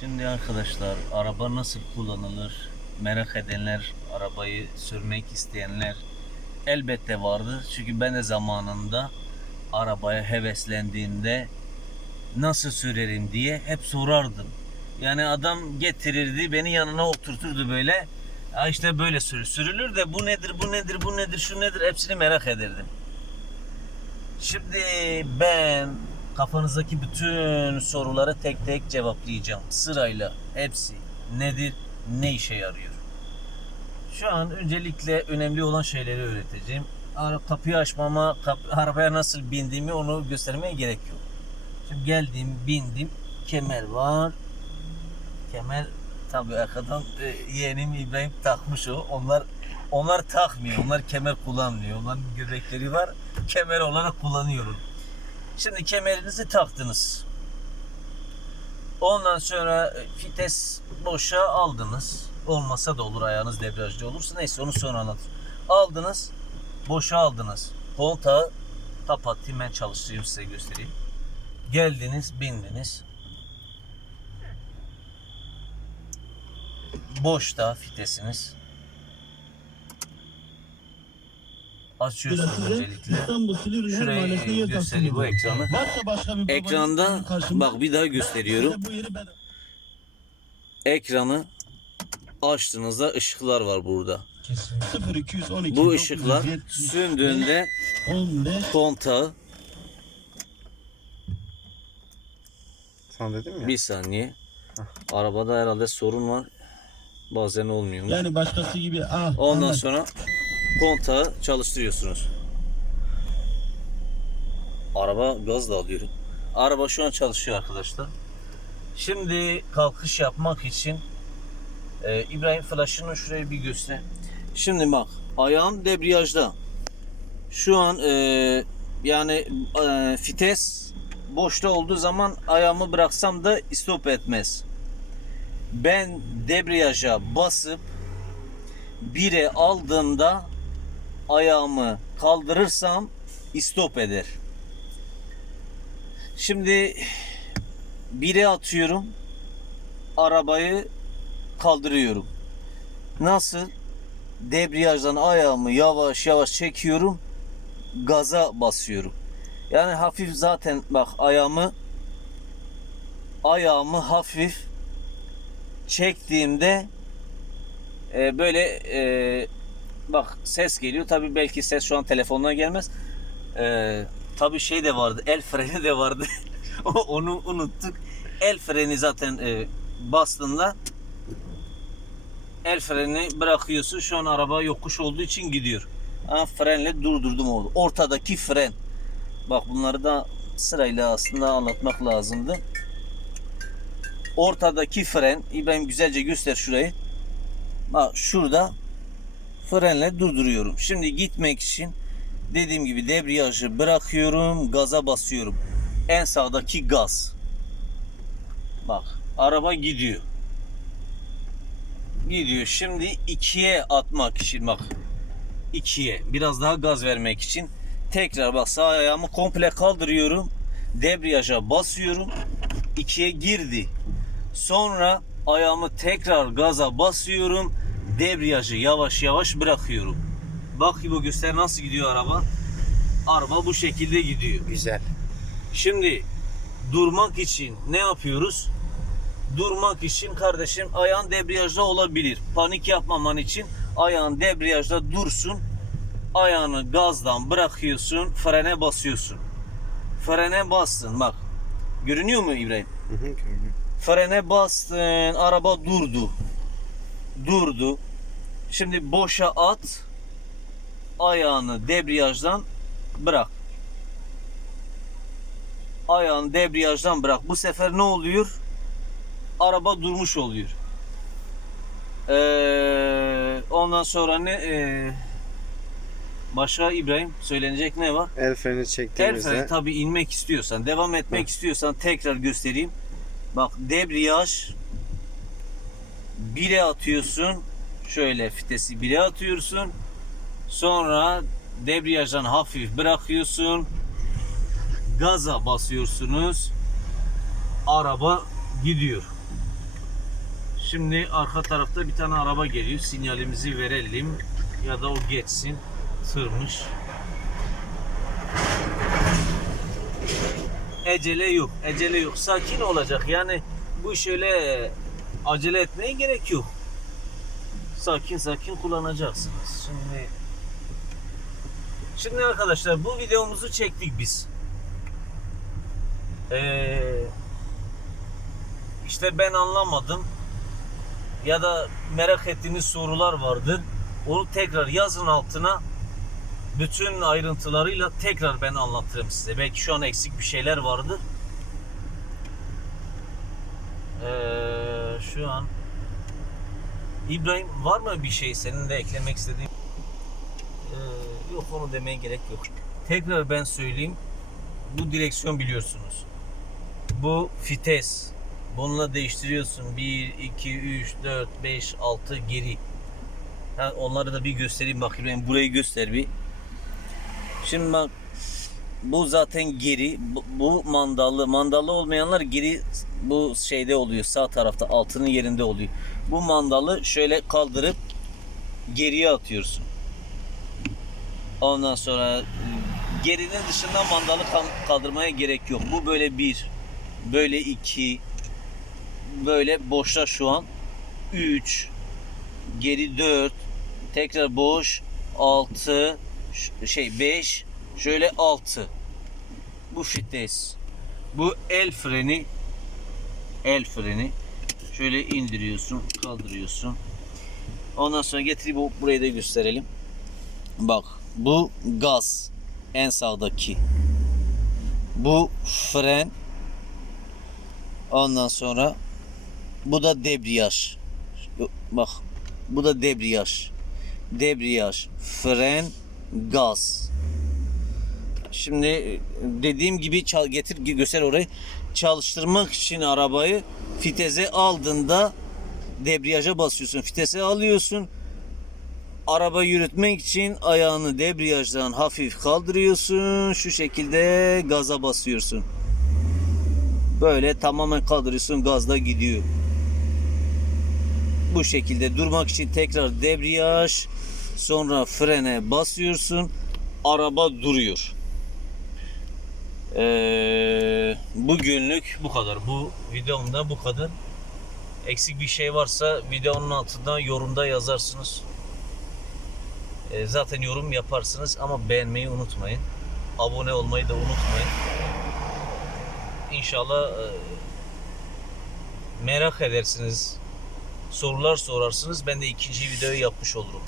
Şimdi arkadaşlar araba nasıl kullanılır merak edenler, arabayı sürmek isteyenler elbette vardır. Çünkü ben de zamanında arabaya heveslendiğimde nasıl sürerim diye hep sorardım. Yani adam getirirdi beni yanına oturturdu böyle. Ya işte böyle sürülür. Sürülür de bu nedir, bu nedir, bu nedir, şu nedir hepsini merak ederdim. Şimdi ben kafanızdaki bütün soruları tek tek cevaplayacağım. Sırayla hepsi nedir, ne işe yarıyor. Şu an öncelikle önemli olan şeyleri öğreteceğim. Kapıyı açmama, kap- arabaya nasıl bindiğimi onu göstermeye gerek yok. Şimdi geldim, bindim. Kemer var. Kemer tabii arkadan e, yeğenim İbrahim takmış o. Onlar onlar takmıyor. Onlar kemer kullanmıyor. Onların göbekleri var. Kemer olarak kullanıyorum. Şimdi kemerinizi taktınız. Ondan sonra e, vites boşa aldınız. Olmasa da olur ayağınız debriyajda olursa. Neyse onu sonra anlatırım. Aldınız. Boşa aldınız. Kontağı kapatayım ben çalıştırayım size göstereyim. Geldiniz bindiniz. Boşta vitesiniz. Açıyorsunuz öncelikle. İstanbul Silivri Şurayı göstereyim bu ekranı. Varsa başka bir Ekranda bak bir daha gösteriyorum. Ekranı açtığınızda ışıklar var burada. 0212 Bu ışıklar 970 söndüğünde 15 kontağı Sana dedim ya. bir saniye. Arabada herhalde sorun var. Bazen olmuyor. yani başkası gibi ah Ondan anlat. sonra kontağı çalıştırıyorsunuz. Araba gaz da alıyor. Araba şu an çalışıyor arkadaşlar. Şimdi kalkış yapmak için e, İbrahim flaşını şuraya bir göster. Şimdi bak ayağım debriyajda. Şu an e, yani e, fites boşta olduğu zaman ayağımı bıraksam da stop etmez. Ben debriyaja basıp bire aldığımda ayağımı kaldırırsam stop eder. Şimdi bire atıyorum. Arabayı kaldırıyorum. Nasıl? Debriyajdan ayağımı yavaş yavaş çekiyorum. Gaza basıyorum. Yani hafif zaten bak ayağımı ayağımı hafif çektiğimde e, böyle e, bak ses geliyor. Tabii belki ses şu an telefondan gelmez. E, tabii şey de vardı. El freni de vardı. Onu unuttuk. El freni zaten e, bastığında el freni bırakıyorsun. Şu an araba yokuş olduğu için gidiyor. Ha, frenle durdurdum oldu. Ortadaki fren. Bak bunları da sırayla aslında anlatmak lazımdı. Ortadaki fren. İbrahim güzelce göster şurayı. Bak şurada frenle durduruyorum. Şimdi gitmek için dediğim gibi debriyajı bırakıyorum, gaza basıyorum. En sağdaki gaz. Bak araba gidiyor. Gidiyor. Şimdi ikiye atmak için bak. ikiye biraz daha gaz vermek için tekrar bak sağ ayağımı komple kaldırıyorum. Debriyaja basıyorum. ikiye girdi. Sonra ayağımı tekrar gaza basıyorum. Debriyajı yavaş yavaş bırakıyorum. Bak bu göster nasıl gidiyor araba. Araba bu şekilde gidiyor. Güzel. Şimdi durmak için ne yapıyoruz? Durmak için kardeşim ayağın debriyajda olabilir. Panik yapmaman için ayağın debriyajda dursun. Ayağını gazdan bırakıyorsun, frene basıyorsun. Frene bastın bak. Görünüyor mu İbrahim? Hı hı, görünüyor. Frene bastın, araba durdu. Durdu. Şimdi boşa at. Ayağını debriyajdan bırak. Ayağını debriyajdan bırak. Bu sefer ne oluyor? Araba durmuş oluyor. Ee, ondan sonra ne? ee, başka İbrahim söylenecek ne var? El freni El çektiğimizde freni tabii inmek istiyorsan, devam etmek istiyorsan tekrar göstereyim. Bak debriyaj 1'e atıyorsun. Şöyle fitesi 1'e atıyorsun. Sonra debriyajdan hafif bırakıyorsun. Gaza basıyorsunuz. Araba gidiyor. Şimdi arka tarafta bir tane araba geliyor. Sinyalimizi verelim ya da o geçsin. Tırmış. Ecele yok. Ecele yok. Sakin olacak. Yani bu iş öyle acele etmeye gerek yok. Sakin sakin kullanacaksınız. Şimdi Şimdi arkadaşlar bu videomuzu çektik biz. Ee, işte ben anlamadım ya da merak ettiğiniz sorular vardı. Onu tekrar yazın altına. Bütün ayrıntılarıyla tekrar ben anlatırım size. Belki şu an eksik bir şeyler vardır. Ee, şu an İbrahim var mı bir şey senin de eklemek istediğin? Ee, yok onu demeye gerek yok. Tekrar ben söyleyeyim. Bu direksiyon biliyorsunuz. Bu fites. Bununla değiştiriyorsun. 1, 2, 3, 4, 5, 6 geri. Ha, onları da bir göstereyim bakayım. Ben burayı göster bir. Şimdi bak bu zaten geri. Bu, bu mandallı. Mandallı olmayanlar geri bu şeyde oluyor. Sağ tarafta altının yerinde oluyor. Bu mandalı şöyle kaldırıp geriye atıyorsun. Ondan sonra e, gerinin dışında mandalı kaldırmaya gerek yok. Bu böyle bir, böyle iki, böyle boşta şu an 3, geri 4, tekrar boş 6, şey 5, şöyle 6. Bu fites. Bu el freni el freni şöyle indiriyorsun, kaldırıyorsun. Ondan sonra getirip bu- burayı da gösterelim. Bak bu gaz en sağdaki. Bu fren. Ondan sonra bu da debriyaj. Bak bu da debriyaj. Debriyaj, fren, gaz. Şimdi e, dediğim gibi çal, getir göster orayı. Çalıştırmak için arabayı fiteze aldığında debriyaja basıyorsun. Fitese alıyorsun. Araba yürütmek için ayağını debriyajdan hafif kaldırıyorsun. Şu şekilde gaza basıyorsun. Böyle tamamen kaldırıyorsun gazda gidiyor. Bu şekilde durmak için tekrar debriyaj sonra frene basıyorsun. Araba duruyor. Ee, bugünlük bu kadar. Bu videomda bu kadar. Eksik bir şey varsa videonun altında yorumda yazarsınız. Ee, zaten yorum yaparsınız ama beğenmeyi unutmayın. Abone olmayı da unutmayın. İnşallah e, merak edersiniz. Sorular sorarsınız. Ben de ikinci videoyu yapmış olurum.